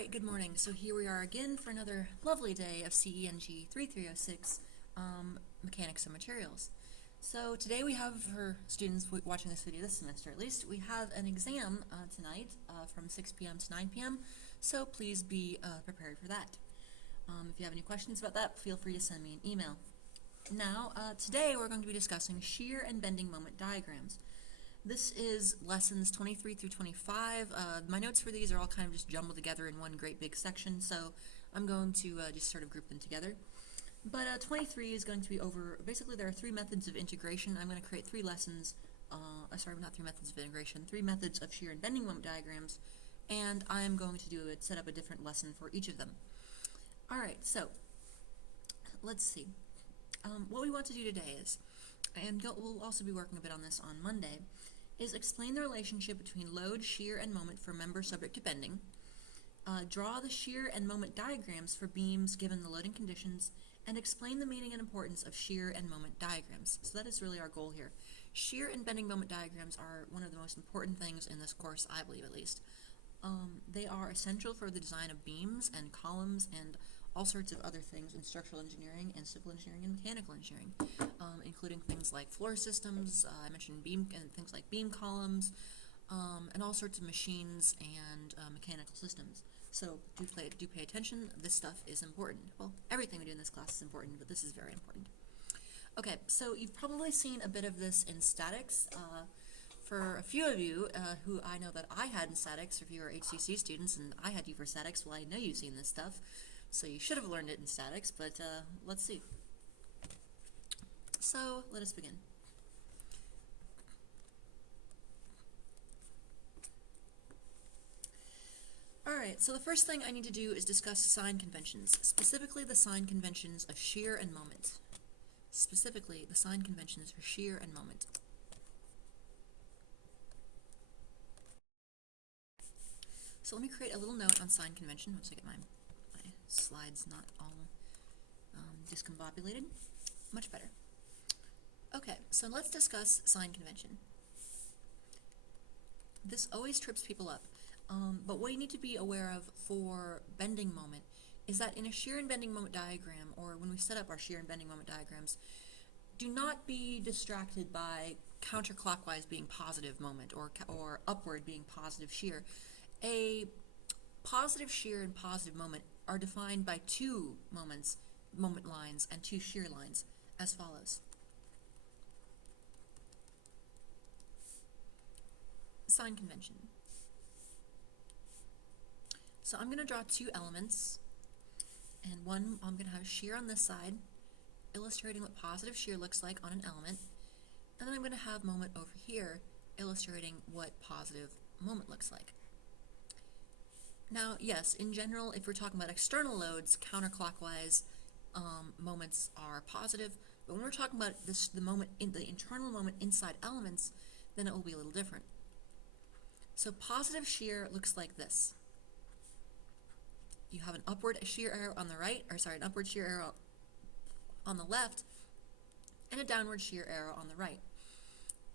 Alright, good morning. So here we are again for another lovely day of CENG 3306, Mechanics and Materials. So today we have, for students watching this video this semester at least, we have an exam tonight from 6 p.m. to 9 p.m., so please be prepared for that. If you have any questions about that, feel free to send me an email. Now, today we're going to be discussing shear and bending moment diagrams. This is lessons 23 through 25. My notes for these are all kind of just jumbled together in one great big section, so I'm going to just sort of group them together. But 23 is going to be over, basically there are three methods of integration. I'm going to create three lessons, not three methods of integration, three methods of shear and bending moment diagrams, and I am going to set up a different lesson for each of them. Alright, so let's see. What we want to do today is, and we'll also be working a bit on this on Monday, is explain the relationship between load, shear, and moment for member subject to bending, draw the shear and moment diagrams for beams given the loading conditions, and explain the meaning and importance of shear and moment diagrams. So that is really our goal here. Shear and bending moment diagrams are one of the most important things in this course, I believe at least. They are essential for the design of beams and columns and all sorts of other things in structural engineering and civil engineering and mechanical engineering, including things like floor systems, I mentioned things like beam columns, and all sorts of machines and mechanical systems. So do pay attention. This stuff is important. Well, everything we do in this class is important, but this is very important. Okay, so you've probably seen a bit of this in statics. For a few of you who I know that I had in statics, or if you are HCC students and I had you for statics, well, I know you've seen this stuff. So you should have learned it in statics, but let's see. So let us begin. Alright, so the first thing I need to do is discuss sign conventions, specifically the sign conventions of shear and moment. Specifically, the sign conventions for shear and moment. So let me create a little note on sign convention once I get my slides not all discombobulated. Much better. Okay, so let's discuss sign convention. This always trips people up, but what you need to be aware of for bending moment is that in a shear and bending moment diagram, or when we set up our shear and bending moment diagrams, do not be distracted by counterclockwise being positive moment or upward being positive shear. A positive shear and positive moment are defined by two moment lines and two shear lines as follows. Sign convention. So I'm going to draw two elements, and one I'm going to have shear on this side, illustrating what positive shear looks like on an element, and then I'm going to have moment over here, illustrating what positive moment looks like. Now, yes, in general, if we're talking about external loads, counterclockwise moments are positive, but when we're talking about the internal moment inside elements, then it will be a little different. So positive shear looks like this. You have an upward shear arrow on the right, an upward shear arrow on the left, and a downward shear arrow on the right.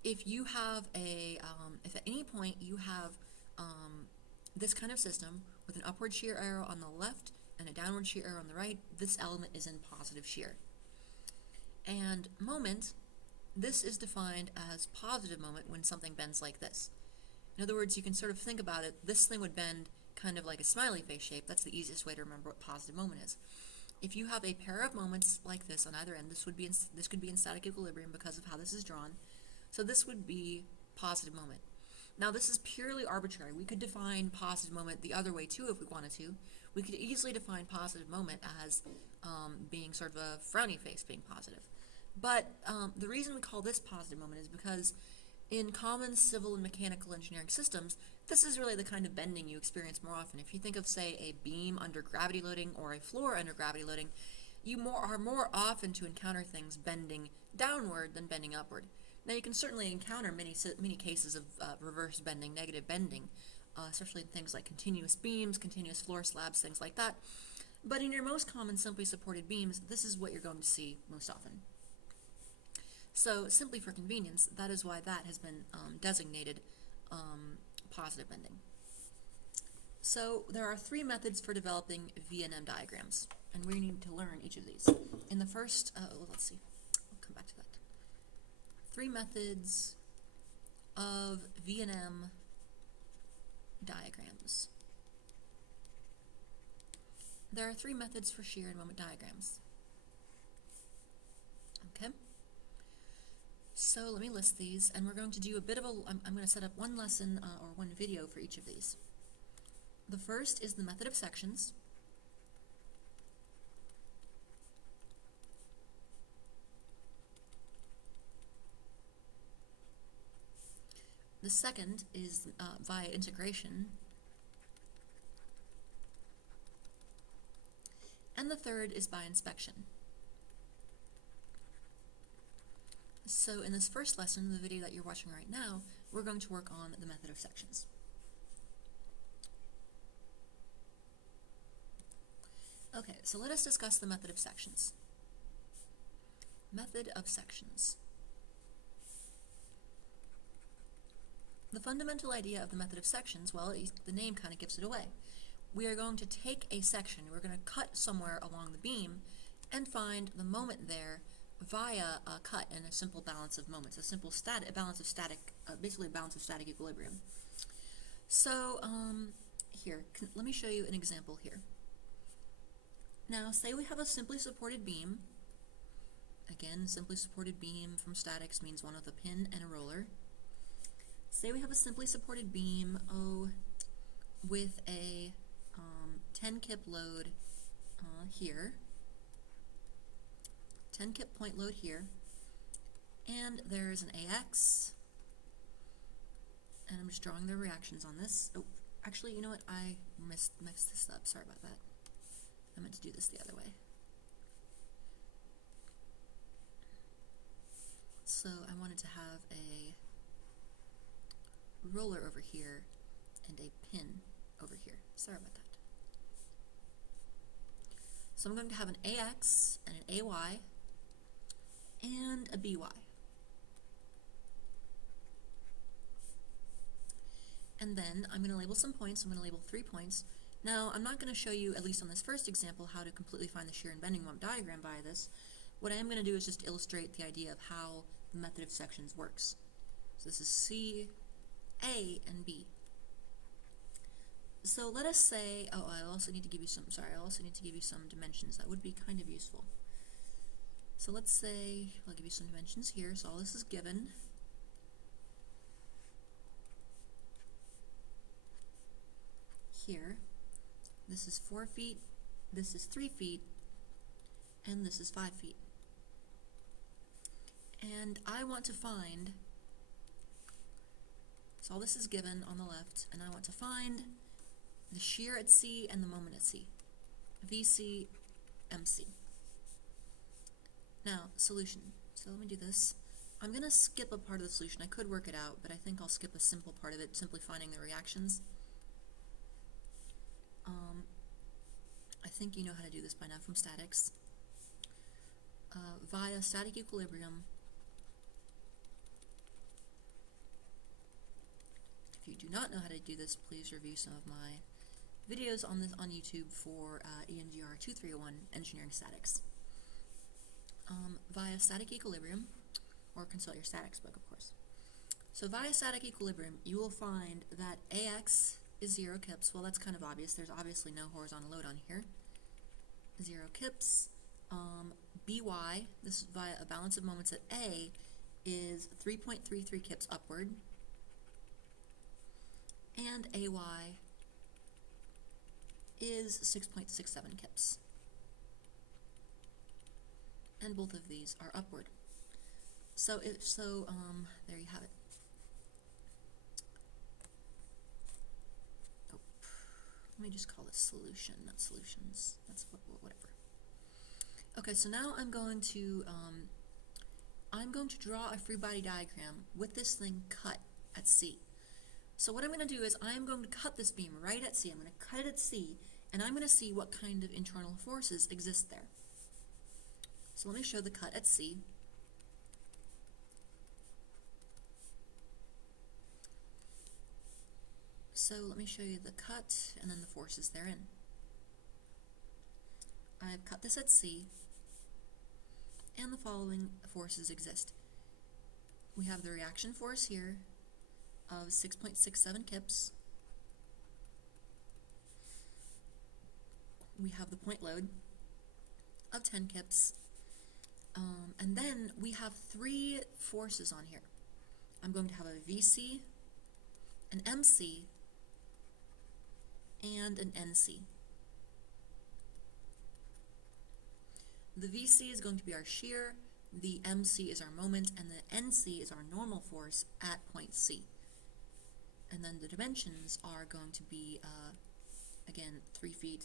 If you have if at any point you have this kind of system with an upward shear arrow on the left and a downward shear arrow on the right, this element is in positive shear. And moment, this is defined as positive moment when something bends like this. In other words, you can sort of think about it, this thing would bend kind of like a smiley face shape. That's the easiest way to remember what positive moment is. If you have a pair of moments like this on either end, this could be in static equilibrium because of how this is drawn. So this would be positive moment. Now this is purely arbitrary. We could define positive moment the other way too if we wanted to. We could easily define positive moment as being sort of a frowny face being positive. But the reason we call this positive moment is because in common civil and mechanical engineering systems, this is really the kind of bending you experience more often. If you think of, say, a beam under gravity loading or a floor under gravity loading, you are more often to encounter things bending downward than bending upward. Now you can certainly encounter many cases of reverse bending, negative bending, especially in things like continuous beams, continuous floor slabs, things like that. But in your most common simply supported beams, this is what you're going to see most often. So simply for convenience, that is why that has been designated positive bending. So there are three methods for developing V&M diagrams, and we need to learn each of these. In the first, let's see, I'll come back to that. Three methods of V&M diagrams. There are three methods for shear and moment diagrams. Okay? So let me list these, and we're going to do a bit of I'm going to set up one lesson or one video for each of these. The first is the method of sections. The second is via integration. And the third is by inspection. So in this first lesson, the video that you're watching right now, we're going to work on the method of sections. Okay, so let us discuss the method of sections. Method of sections. The fundamental idea of the method of sections, well, the name kind of gives it away. We are going to take a section, we're going to cut somewhere along the beam and find the moment there via a cut and a simple balance of moments, basically a balance of static equilibrium. So let me show you an example here. Now, say we have a simply supported beam. Again, simply supported beam from statics means one with a pin and a roller. Say we have a simply supported beam, with a 10 kip load here, 10 kip point load here, and there's an AX, and I'm just drawing the reactions on this. Oh, actually, you know what? I mixed this up. Sorry about that. I meant to do this the other way. So I wanted to have a roller over here and a pin over here. Sorry about that. So I'm going to have an AX and an AY and a BY. And then I'm going to label some points. I'm going to label 3 points. Now, I'm not going to show you, at least on this first example, how to completely find the shear and bending moment diagram by this. What I am going to do is just illustrate the idea of how the method of sections works. So this is C, A, and B. So let us say, I also need to give you some dimensions. That would be kind of useful. So let's say, I'll give you some dimensions here. So all this is given. Here, this is 4 feet, this is 3 feet, and this is 5 feet. And I want to find, so all this is given on the left, and I want to find the shear at C and the moment at C. VC, MC. Now, solution. So let me do this. I'm going to skip a part of the solution. I could work it out, but I think I'll skip a simple part of it, simply finding the reactions. I think you know how to do this by now from statics. Via static equilibrium, if you do not know how to do this, please review some of my videos on YouTube for ENGR 2301 Engineering Statics. Via static equilibrium, or consult your statics book, of course. So via static equilibrium, you will find that AX is 0 kips. Well, that's kind of obvious. There's obviously no horizontal load on here. 0 kips. BY, this is via a balance of moments at A, is 3.33 kips upward. And AY is 6.67 kips. And both of these are upward. So there you have it. Let me just call this solution, not solutions. That's whatever. Okay, so now I'm going to draw a free body diagram with this thing cut at C. So what I'm going to do is I'm going to cut this beam right at C. I'm going to cut it at C, and I'm going to see what kind of internal forces exist there. So let me show the cut at C. So let me show you the cut and then the forces therein. I've cut this at C, and the following forces exist. We have the reaction force here of 6.67 kips. We have the point load of 10 kips. And then we have three forces on here. I'm going to have a VC, an MC, and an NC. The VC is going to be our shear, the MC is our moment, and the NC is our normal force at point C. And then the dimensions are going to be, again, 3 feet,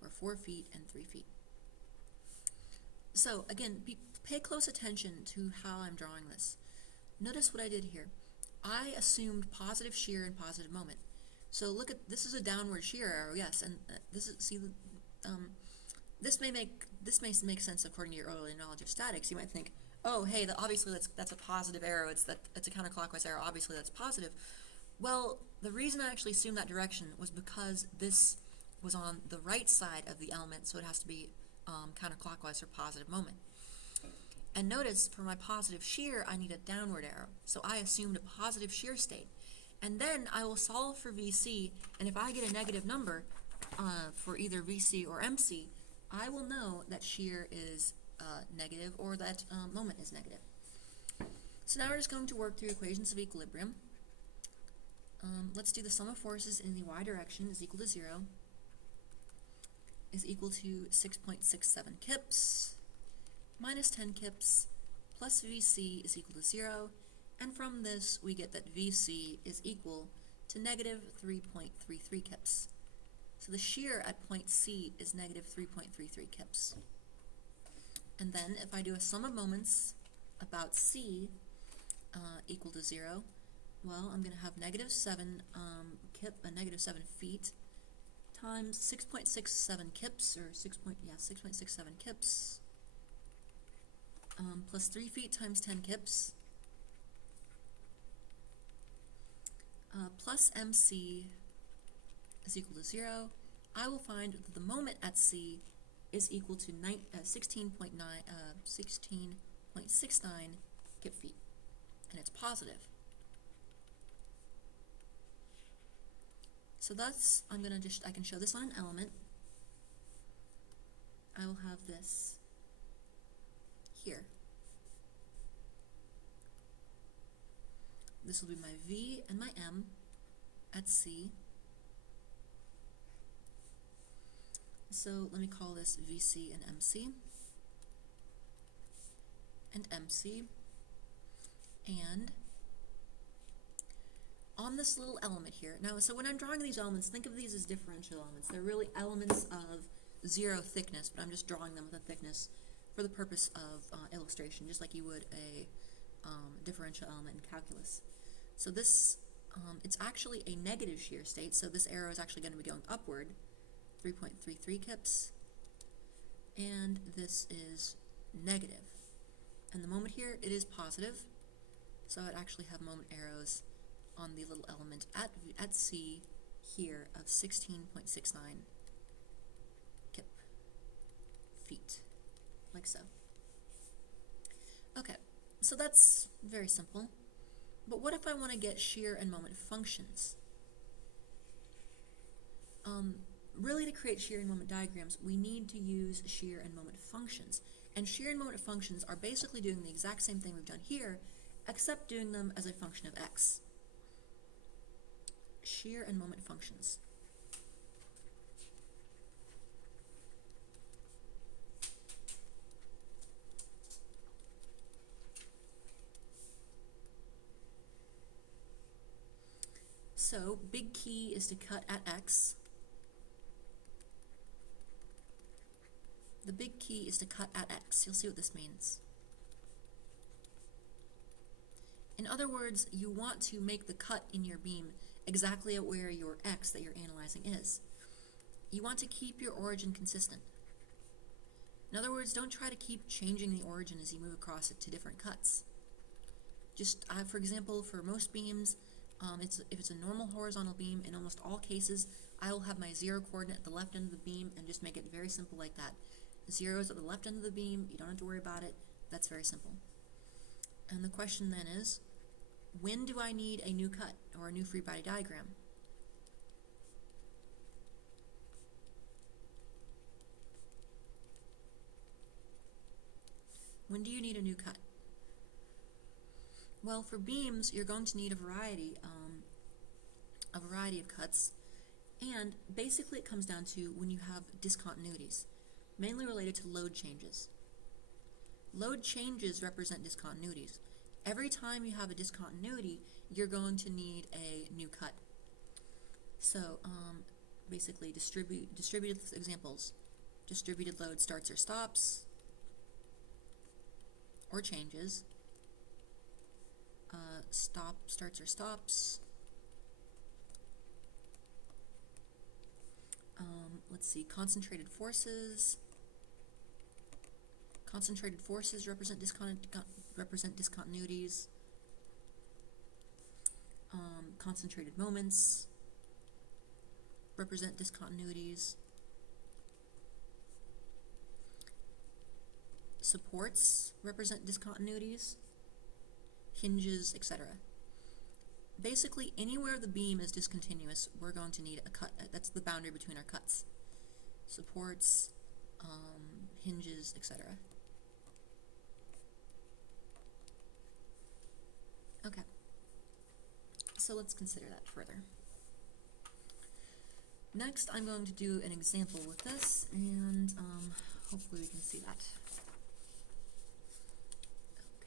or 4 feet, and 3 feet. So, again, pay close attention to how I'm drawing this. Notice what I did here. I assumed positive shear and positive moment. So look at, this is a downward shear arrow, yes, and this is, see, this may make sense according to your early knowledge of statics. You might think, oh, hey, obviously that's a positive arrow. It's a counterclockwise arrow. Obviously that's positive. Well, the reason I actually assumed that direction was because this was on the right side of the element, so it has to be counterclockwise for positive moment. And notice for my positive shear, I need a downward arrow. So I assumed a positive shear state. And then I will solve for VC, and if I get a negative number for either VC or MC, I will know that shear is negative or that moment is negative. So now we're just going to work through equations of equilibrium. Let's do the sum of forces in the y direction is equal to 0, is equal to 6.67 kips minus 10 kips plus VC is equal to 0, and from this we get that VC is equal to negative 3.33 kips. So the shear at point C is negative 3.33 kips. And then if I do a sum of moments about C equal to 0, well, I'm going to have negative 7 7 feet times 6.67 kips, or 6.67 kips, plus 3 feet times 10 kips, plus MC is equal to 0. I will find that the moment at C is equal to 16.69 kip feet, and it's positive. So thus, I can show this on an element. I will have this here. This will be my V and my M at C. So let me call this VC and MC, and MC, and on this little element here. Now, so when I'm drawing these elements, think of these as differential elements. They're really elements of 0 thickness, but I'm just drawing them with a thickness for the purpose of illustration, just like you would a differential element in calculus. So this, it's actually a negative shear state, so this arrow is actually going to be going upward, 3.33 kips, and this is negative. And the moment here, it is positive, so I'd actually have moment arrows on the little element at C here of 16.69 kip feet, like so. Okay, so that's very simple. But what if I want to get shear and moment functions? Really, to create shear and moment diagrams, we need to use shear and moment functions. And shear and moment functions are basically doing the exact same thing we've done here, except doing them as a function of x. Shear and moment functions. So, big key is to cut at x. The big key is to cut at x. You'll see what this means. In other words, you want to make the cut in your beam exactly at where your x that you're analyzing is. You want to keep your origin consistent. In other words, don't try to keep changing the origin as you move across it to different cuts. Just, for example, for most beams, If it's a normal horizontal beam, in almost all cases, I will have my 0 coordinate at the left end of the beam and just make it very simple like that. 0 is at the left end of the beam, you don't have to worry about it, that's very simple. And the question then is, when do I need a new cut or a new free body diagram? When do you need a new cut? Well, for beams, you're going to need a variety of cuts, and basically it comes down to when you have discontinuities, mainly related to load changes. Load changes represent discontinuities. Every time you have a discontinuity, you're going to need a new cut. So basically distributed examples, distributed load starts or stops, or changes, starts or stops. Let's see, concentrated forces. Concentrated forces represent discontinuities. Concentrated moments represent discontinuities. Supports represent discontinuities. Hinges, etc. Basically, anywhere the beam is discontinuous, we're going to need a cut. That's the boundary between our cuts. Supports, hinges, etc. Okay, so let's consider that further. Next, I'm going to do an example with this, and hopefully we can see that.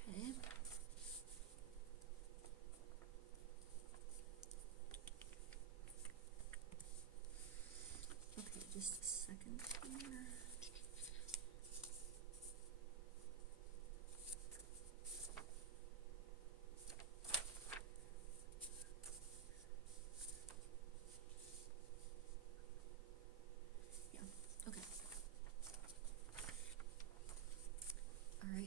Okay. Okay, just a second here.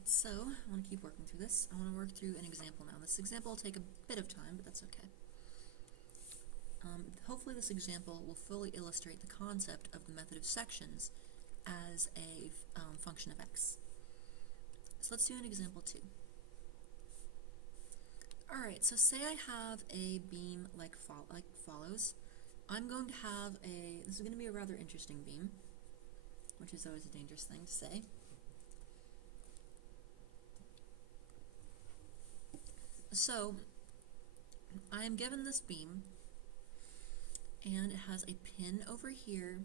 So, I want to keep working through this. I want to work through an example now. This example will take a bit of time, but that's okay. Hopefully this example will fully illustrate the concept of the method of sections as a function of x. So let's do an example 2. Alright, so say I have a beam like follows. I'm going to have this is going to be a rather interesting beam, which is always a dangerous thing to say. So, I am given this beam, and it has a pin over here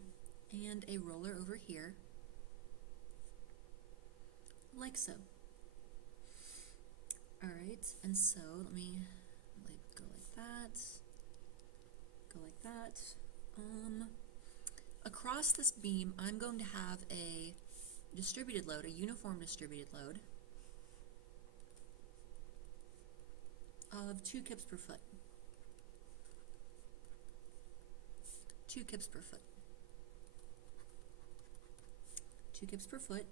and a roller over here, like so. Alright, and so let me go like that, go like that. Across this beam, I'm going to have a distributed load, a uniform distributed load, of 2 kips per foot. 2 kips per foot. 2 kips per foot.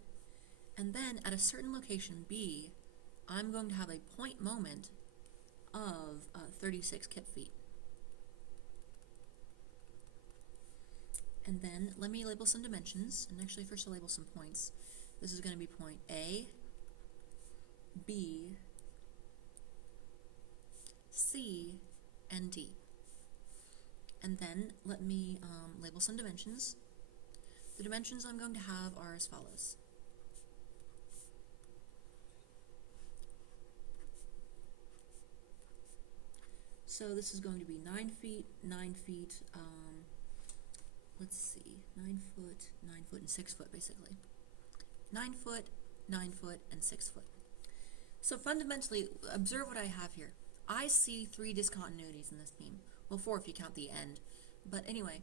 And then at a certain location B, I'm going to have a point moment of 36 kip feet. And then let me label some dimensions. And actually first I'll label some points. This is going to be point A, B, C, and D. And then let me label some dimensions. The dimensions I'm going to have are as follows. So this is going to be 9 feet, 9 feet, let's see, 9 foot, 9 foot, and 6 foot basically. 9 foot, 9 foot, and 6 foot. So fundamentally, observe what I have here. I see 3 discontinuities in this beam. Well, 4 if you count the end. But anyway,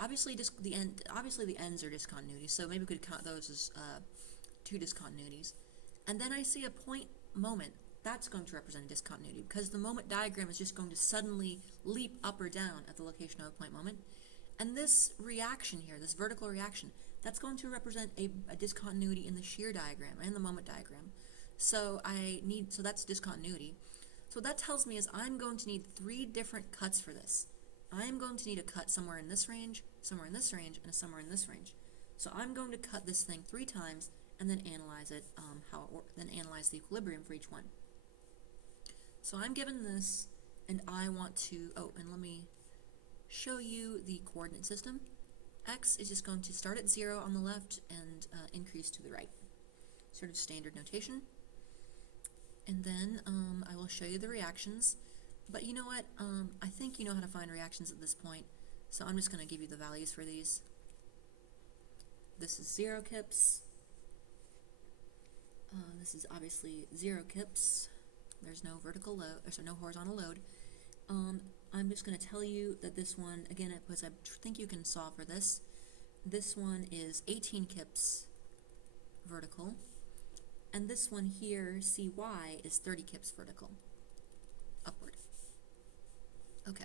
obviously the ends are discontinuities, so maybe we could count those as 2 discontinuities. And then I see a point moment. That's going to represent a discontinuity because the moment diagram is just going to suddenly leap up or down at the location of a point moment. And this reaction here, this vertical reaction, that's going to represent a discontinuity in the shear diagram and the moment diagram. So that's discontinuity. So what that tells me is I'm going to need 3 different cuts for this. I'm going to need a cut somewhere in this range, somewhere in this range, and somewhere in this range. So I'm going to cut this thing 3 times and then analyze it, then analyze the equilibrium for each one. So I'm given this, and I want to, and let me show you the coordinate system. X is just going to start at 0 on the left and increase to the right. Sort of standard notation. And then I will show you the reactions. But you know what? I think you know how to find reactions at this point. So I'm just going to give you the values for these. This is 0 kips. This is obviously 0 kips. There's no vertical load, or so no horizontal load. I'm just going to tell you that this one, again, because I think you can solve for this. This one is 18 kips vertical. And this one here, CY, is 30 kips vertical, upward. Okay.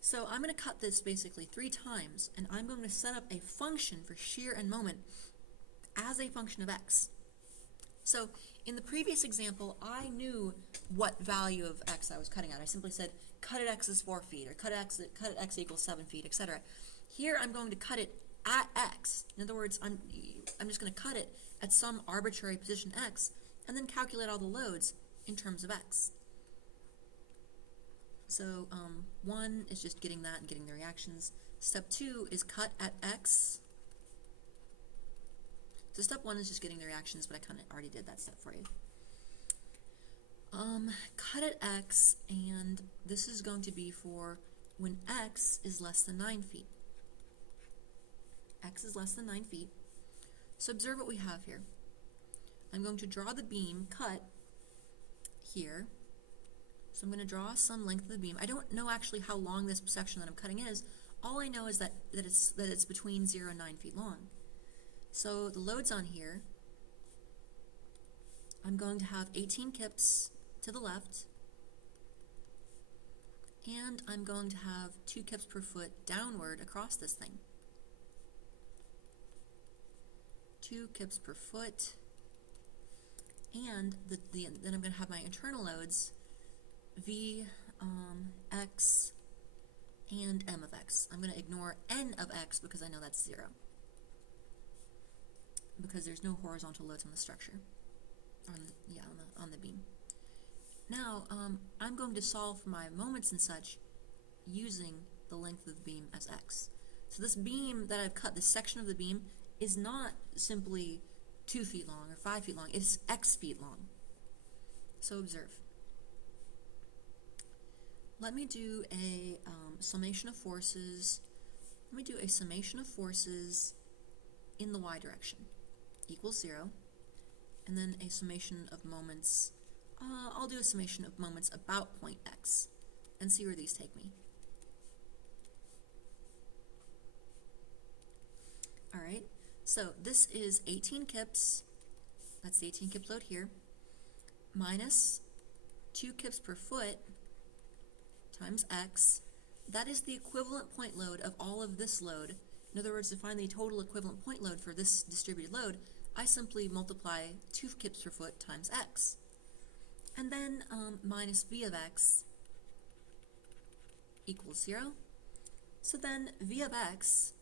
So I'm going to cut this basically 3 times, and I'm going to set up a function for shear and moment as a function of x. So in the previous example, I knew what value of x I was cutting out. I simply said, cut at x is 4 feet, or cut at x equals 7 feet, etc. Here I'm going to cut it at x. In other words, I'm just going to cut it at some arbitrary position x, and then calculate all the loads in terms of x. So 1 is just getting that and getting the reactions. Step 2 is cut at x. So step 1 is just getting the reactions, but I kind of already did that step for you. Cut at x, and this is going to be for when x is less than 9 feet. X is less than 9 feet. So observe what we have here. I'm going to draw the beam cut here. So I'm going to draw some length of the beam. I don't know actually how long this section that I'm cutting is. All I know is that it's between 0 and 9 feet long. So the loads on here, I'm going to have 18 kips to the left, and I'm going to have 2 kips per foot downward across this thing. 2 kips per foot, and then I'm going to have my internal loads, V, X, and M of X. I'm going to ignore N of X because I know that's 0, because there's no horizontal loads on the structure, on the beam. Now, I'm going to solve for my moments and such using the length of the beam as X. So this beam that I've cut, this section of the beam, is not simply 2 feet long or 5 feet long, it's X feet long. So observe. Let me do a summation of forces. Let me do a summation of forces in the y direction equals 0, and then a summation of moments. I'll do a summation of moments about point x and see where these take me. Alright, so this is 18 kips, that's the 18 kip load here, minus 2 kips per foot times x. That is the equivalent point load of all of this load. In other words, to find the total equivalent point load for this distributed load, I simply multiply 2 kips per foot times x. And then minus v of x equals 0. So then v of x,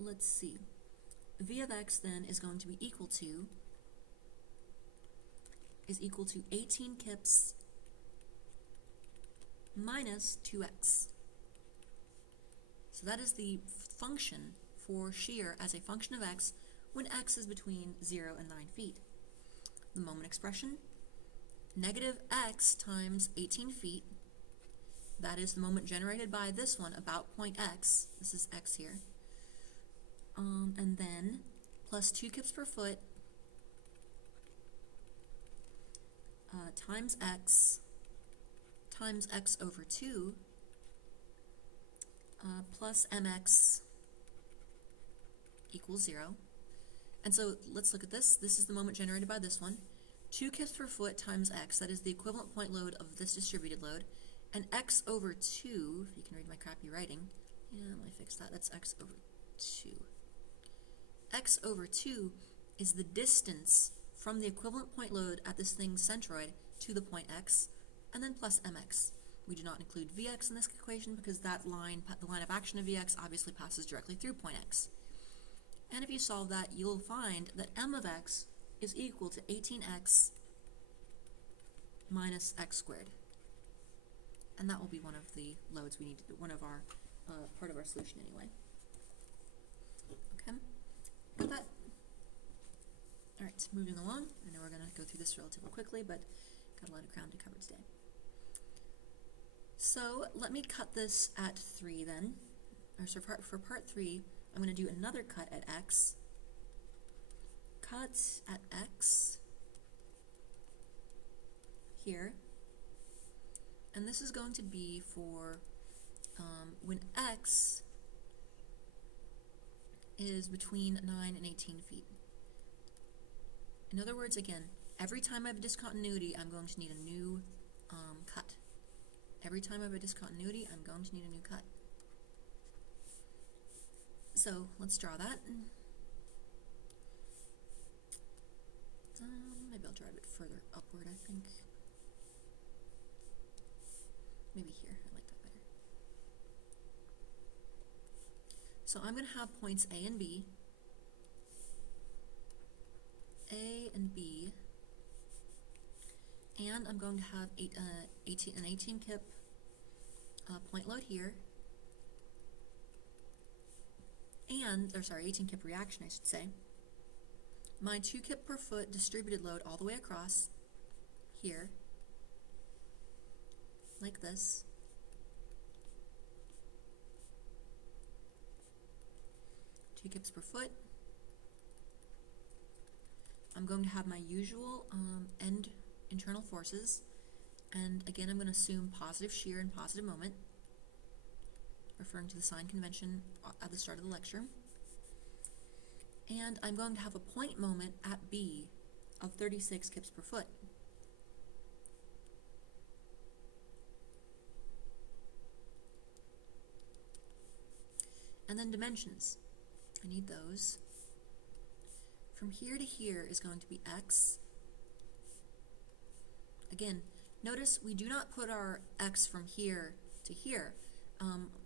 let's see, v of x then is going to be equal to 18 kips minus 2x. So that is the function for shear as a function of x when x is between 0 and 9 feet. The moment expression, negative x times 18 feet, that is the moment generated by this one about point x, this is x here, and then plus 2 kips per foot times x over 2 plus mx equals 0. And so let's look at this. This is the moment generated by this one. 2 kips per foot times x, that is the equivalent point load of this distributed load, and x over 2, if you can read my crappy writing, let me fix that, that's x over 2. X over 2 is the distance from the equivalent point load at this thing's centroid to the point x, and then plus mx. We do not include Vx in this equation because that line, the line of action of Vx, obviously passes directly through point x. And if you solve that, you'll find that m of x is equal to 18x minus x squared. And that will be one of the loads we need to do, one of our, part of our solution anyway. Okay, got that? All right, moving along. I know we're going to go through this relatively quickly, but got a lot of ground to cover today. So let me cut this at 3 then. Or so for part 3, I'm going to do another cut at x. Cut at x here. And this is going to be for when x is between 9 and 18 feet. In other words, again, every time I have a discontinuity, I'm going to need a new cut. Every time I have a discontinuity, I'm going to need a new cut. So let's draw that. Maybe I'll draw it a bit further upward, I think. Maybe here, I like that better. So I'm going to have points A and B. A and B, and I'm going to have an 18 kip point load here, and, 18 kip reaction, I should say. My 2 kip per foot distributed load all the way across here, like this. Two kips per foot. I'm going to have my usual end internal forces, and again I'm going to assume positive shear and positive moment, referring to the sign convention at the start of the lecture. And I'm going to have a point moment at B of 36 kips per foot. And then dimensions. I need those. From here to here is going to be x. Again, notice we do not put our x from here to here.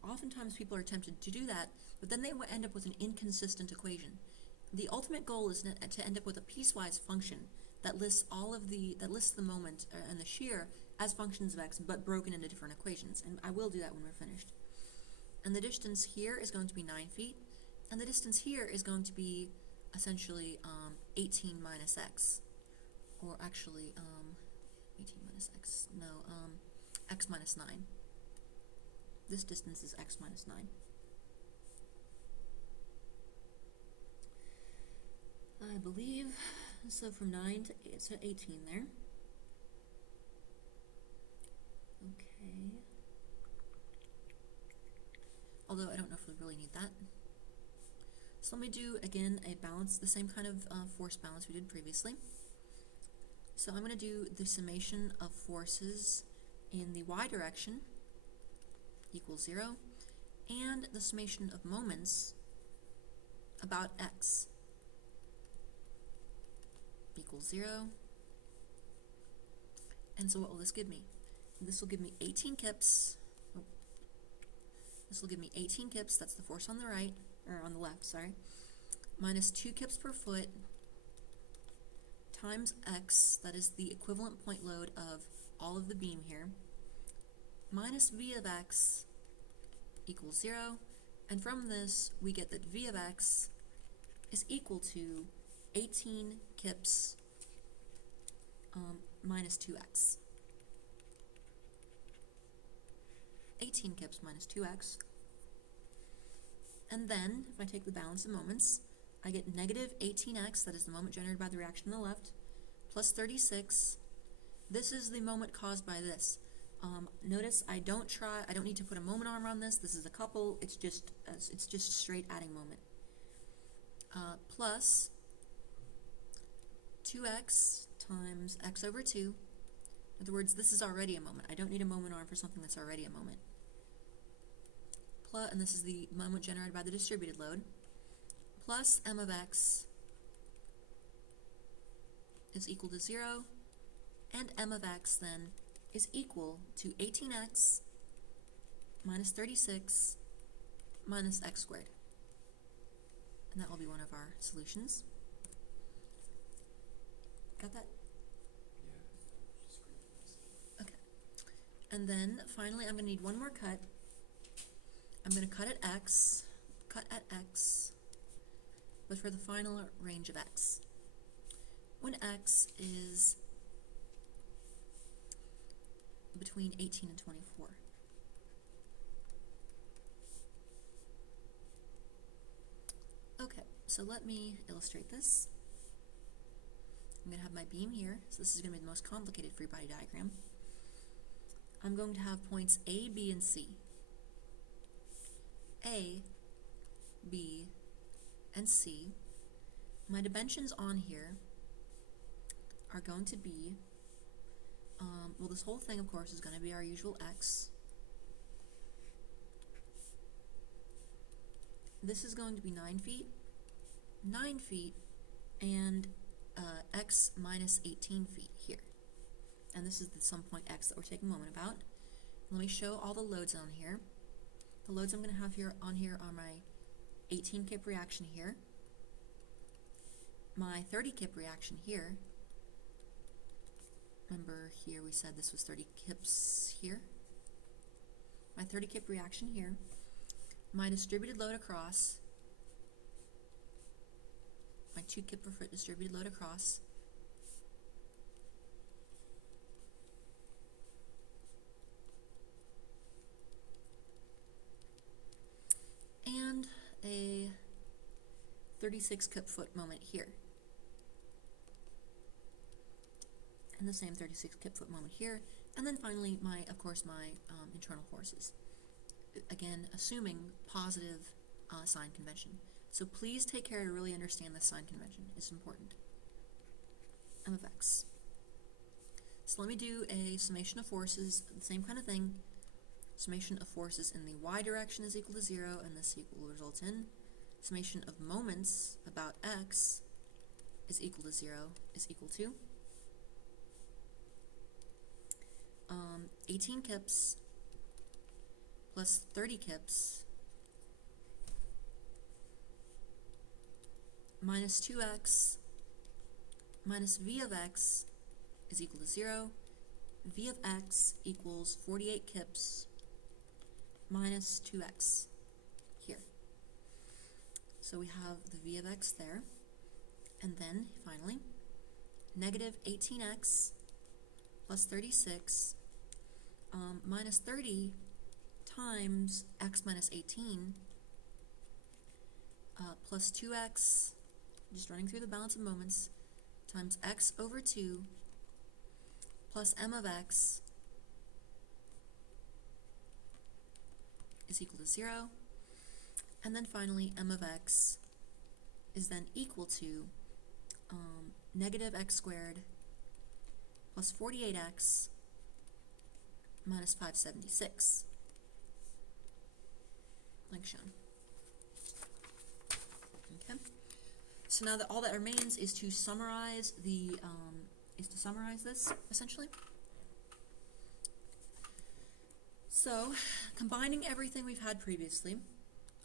Oftentimes people are tempted to do that, but then they end up with an inconsistent equation. The ultimate goal is to end up with a piecewise function that lists the moment and the shear as functions of x, but broken into different equations. And I will do that when we're finished. And the distance here is going to be 9 feet, and the distance here is going to be essentially 18 minus x, or actually 18 minus x, no, x minus 9. This distance is x minus 9. I believe, so from 9 to 18 there. Okay. Although I don't know if we really need that. So let me do, again, a balance, the same kind of force balance we did previously. So I'm going to do the summation of forces in the y direction equals 0, and the summation of moments about x equals 0. And so what will this give me? This will give me 18 kips. Oh. This will give me 18 kips, that's the force on the right, or on the left, sorry, minus 2 kips per foot times x, that is the equivalent point load of all of the beam here, minus v of x equals 0, and from this we get that v of x is equal to 18 kips minus 2x. 18 kips minus 2x. And then, if I take the balance of moments, I get negative 18x, that is the moment generated by the reaction on the left, plus 36. This is the moment caused by this. Notice I don't need to put a moment arm on this. This is a couple. It's just straight adding moment. Plus 2x times x over 2. In other words, this is already a moment. I don't need a moment arm for something that's already a moment. And this is the moment generated by the distributed load, plus m of x is equal to 0, and m of x then is equal to 18x minus 36 minus x squared. And that will be one of our solutions. Got that? Yeah. Okay. And then finally I'm going to need one more cut. I'm going to cut at x, but for the final range of x. When x is between 18 and 24. Okay, so let me illustrate this. I'm going to have my beam here, so this is going to be the most complicated free body diagram. I'm going to have points A, B, and C. A, B, and C. My dimensions on here are going to be, well, this whole thing, of course, is going to be our usual x. This is going to be 9 feet, and x minus 18 feet here. And this is the some point x that we're taking a moment about. Let me show all the loads on here. The loads I'm going to have here are my 18 kip reaction here, my 30 kip reaction here. Remember here we said this was 30 kips here. My 30 kip reaction here, my distributed load across, my 2 kip per foot distributed load across, and a 36 kip foot moment here. And the same 36 kip foot moment here. And then finally, of course, my internal forces. Again, assuming positive sign convention. So please take care to really understand this sign convention. It's important. M of x. So let me do a summation of forces, the same kind of thing. Summation of forces in the y direction is equal to 0, and this will result in summation of moments about x is equal to 0 is equal to 18 kips plus 30 kips minus 2x minus v of x is equal to 0. V of x equals 48 kips minus 2x here. So we have the v of x there. And then, finally, negative 18x plus 36 minus 30 times x minus 18 plus 2x, just running through the balance of moments, times x over 2 plus m of x is equal to 0. And then finally, m of x is then equal to negative x squared plus 48x minus 576, like shown. Okay. So now that all that remains is to summarize this essentially. So, combining everything we've had previously,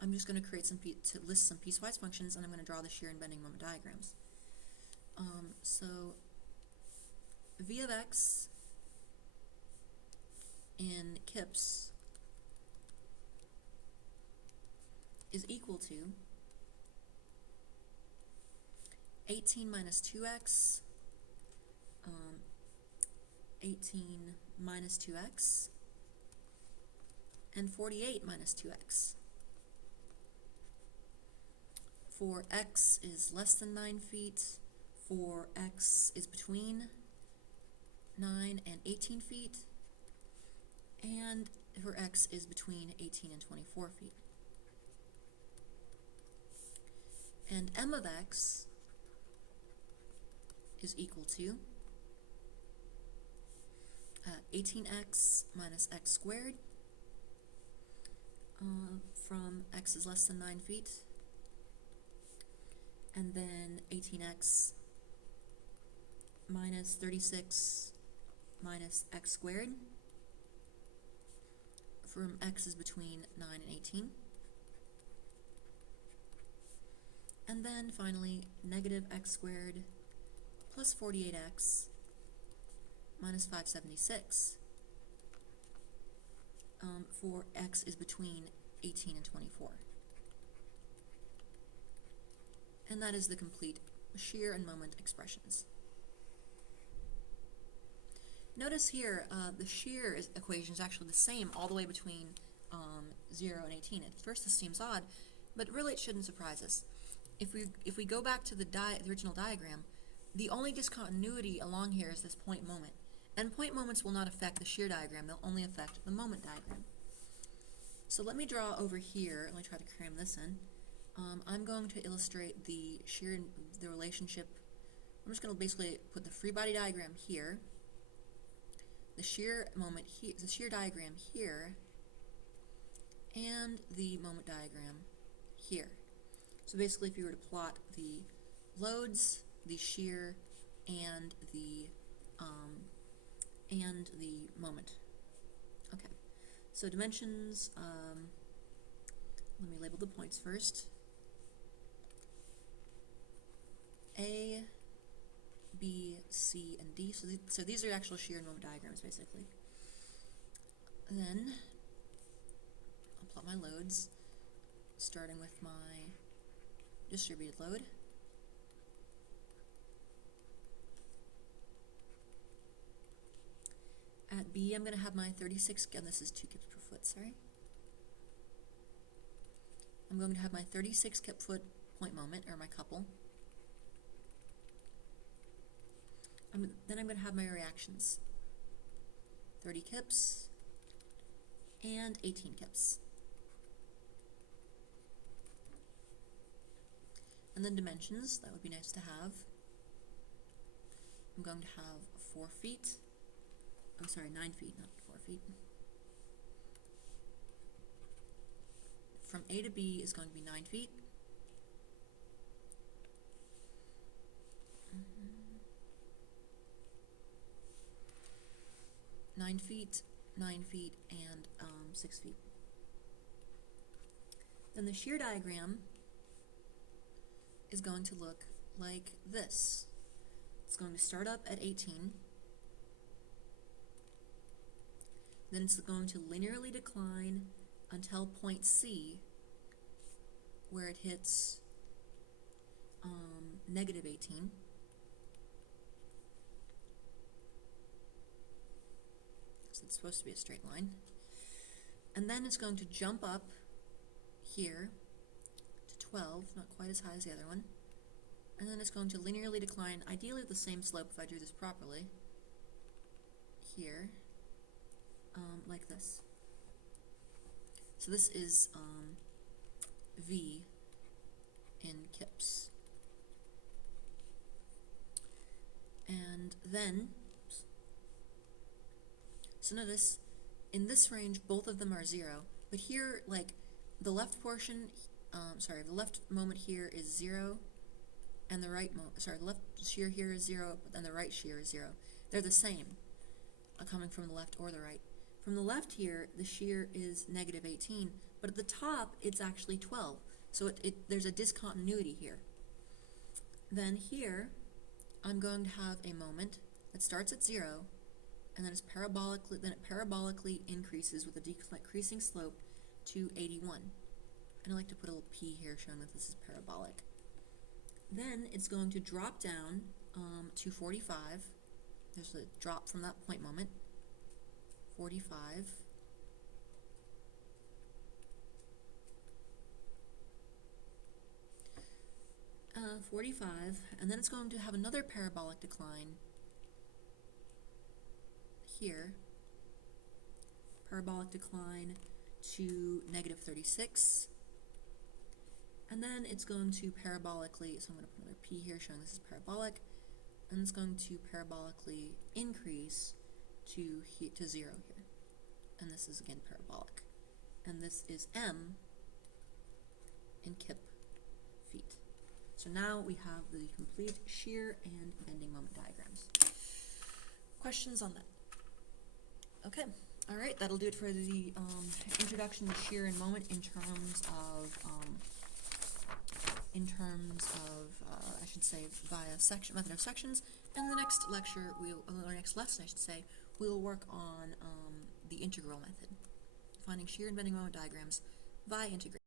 I'm just going to create to list some piecewise functions, and I'm going to draw the shear and bending moment diagrams. So v of x in kips is equal to 18 minus 2x, 18 minus 2x, and 48 minus 2x. For x is less than 9 feet, for x is between 9 and 18 feet, and for x is between 18 and 24 feet. And m of x is equal to 18x minus x squared from x is less than 9 feet, and then 18x minus 36 minus x squared from x is between 9 and 18. And then finally, negative x squared plus 48x minus 576 for x is between 18 and 24. And that is the complete shear and moment expressions. Notice here, the shear equation is actually the same all the way between 0 and 18. At first this seems odd, but really it shouldn't surprise us. If we go back to the original diagram, the only discontinuity along here is this point moment. And point moments will not affect the shear diagram, they'll only affect the moment diagram. So let me draw over here, let me try to cram this in. I'm going to illustrate the shear, the relationship. I'm just going to basically put the free body diagram here, the shear moment here, the shear diagram here, and the moment diagram here. So basically, if you were to plot the loads, the shear, and the moment. Okay. So dimensions. Let me label the points first. A, B, C, and D. So these are actual shear and moment diagrams, basically. Then I'll plot my loads, starting with my distributed load. At B, I'm going to have my 36, and this is 2 kips per foot, sorry. I'm going to have my 36 kip foot point moment, or my couple. Then I'm going to have my reactions. 30 kips and 18 kips. And then dimensions, that would be nice to have. I'm going to have 4 feet. I'm sorry, 9 feet, not 4 feet. From A to B is going to be 9 feet. 9 feet, 9 feet, and 6 feet. Then the shear diagram is going to look like this. It's going to start up at 18. Then it's going to linearly decline until point C, where it hits negative 18. So it's supposed to be a straight line. And then it's going to jump up here to 12, not quite as high as the other one. And then it's going to linearly decline, ideally with the same slope if I drew this properly, here, like this. So this is V in kips. And then, so notice, in this range, both of them are 0. But here, like, the left portion, the left moment here is 0, and the right the left shear here is 0, and the right shear is 0. They're the same, coming from the left or the right. From the left here, the shear is negative 18, but at the top, it's actually 12. So there's a discontinuity here. Then here, I'm going to have a moment that starts at 0, and then it parabolically increases with a decreasing slope to 81. And I like to put a little P here showing that this is parabolic. Then it's going to drop down to 45. There's a drop from that point moment. 45. 45, and then it's going to have another parabolic decline here. Parabolic decline to negative 36. And then it's going to parabolically, so I'm going to put another P here showing this is parabolic, and it's going to parabolically increase to 0 here. And this is again parabolic. And this is M in kip feet. So now we have the complete shear and bending moment diagrams. Questions on that? Okay, all right, that'll do it for the introduction to shear and moment in terms of I should say, via method of sections. In the next lecture, or next lesson, I should say, we'll work on the integral method, finding shear and bending moment diagrams via integration.